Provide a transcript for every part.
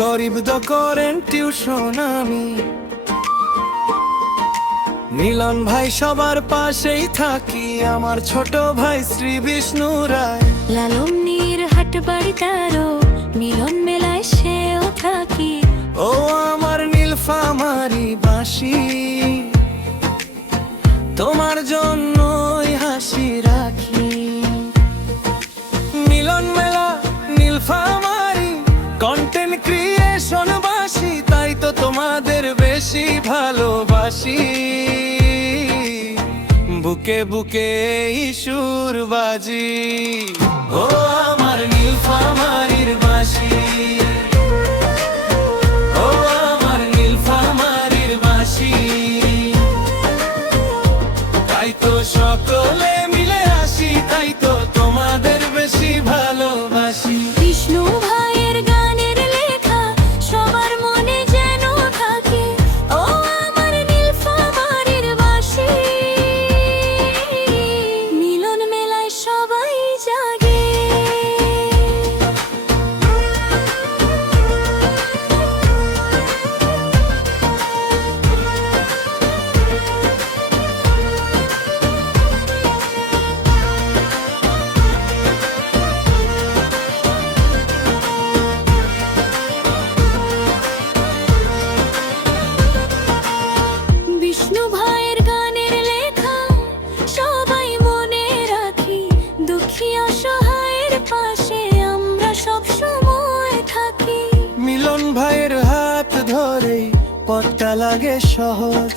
গরিব দ করেন টিউশন আমি। মিলন ভাই সবার পাশেই থাকি, আমার ছোট ভাই শ্রী বিষ্ণু রায়। লালমনির হাট বাড়ি তারও, মিলন মেলায় সেও থাকি। ও আমার নীলফামারী বাসি, তোমার জন্যই হাসি রাখি। মিলন মেলা নীলফামারী কন্টেন্ট ক্রিয়েশন বাসি, তাই তো তোমাদের বেশি ভালোবাসি। বুকে বুকে সুর বাজি, ও আমার নীলফামারীর বাসি, ও আমার নীলফামারীর বাসি। তাই তো সকলে মিলে আসি, তাই তো তোমাদের বেশি ভালোবাসি। বিষ্ণু ভাইয়ের গানের লেখা সবার মনে যেন থাকে, ও আমার নীলফামারীর বাসি। মিলন মেলায় সবাই জাগে। বিষ্ণু ভাইয়ের গানের লেখা সবাই মনে রাখি, দুঃখী অসহায়ের পাশে আমরা সব সময় থাকি। মিলন ভাইয়ের হাত ধরেই পথটা লাগে সহজ,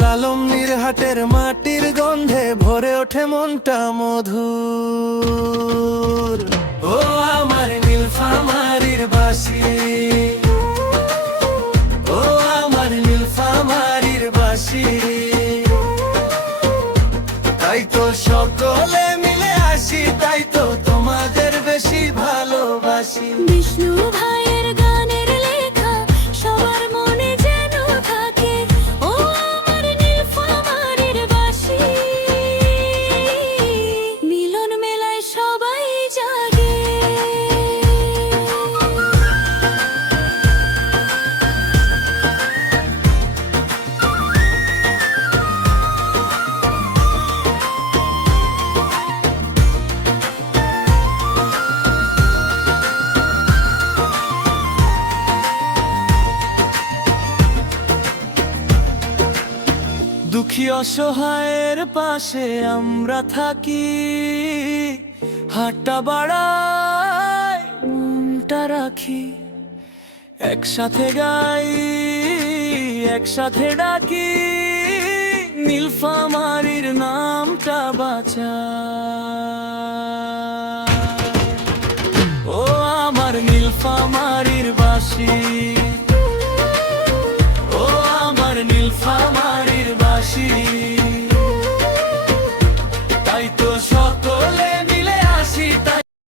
লালমনির হাটের মাটির গন্ধে ভরে ওঠে মনটা মধুর। ও আমার নীলফামারীর বাসি, ও আমার নীলফামারীর বাসি। তাই তো সকলে মিলে আসি, তাই তো তোমাদের বেশি ভালোবাসি। বিষ্ণু ভাইয়ের গানের লেখা সবার মনে যেন থাকে, ও আমার নীলফামারীর বাসি। মিলন মেলায় সবাই জাগে। দুঃখী অসহায়ের পাশে আমরা থাকি, হাতটা বাড়াই মনটা রাখি। একসাথে গাই, একসাথে ডাকি, নীলফামারীর নামটা বাঁচাই। ও আমার নীলফামারীর বাসি।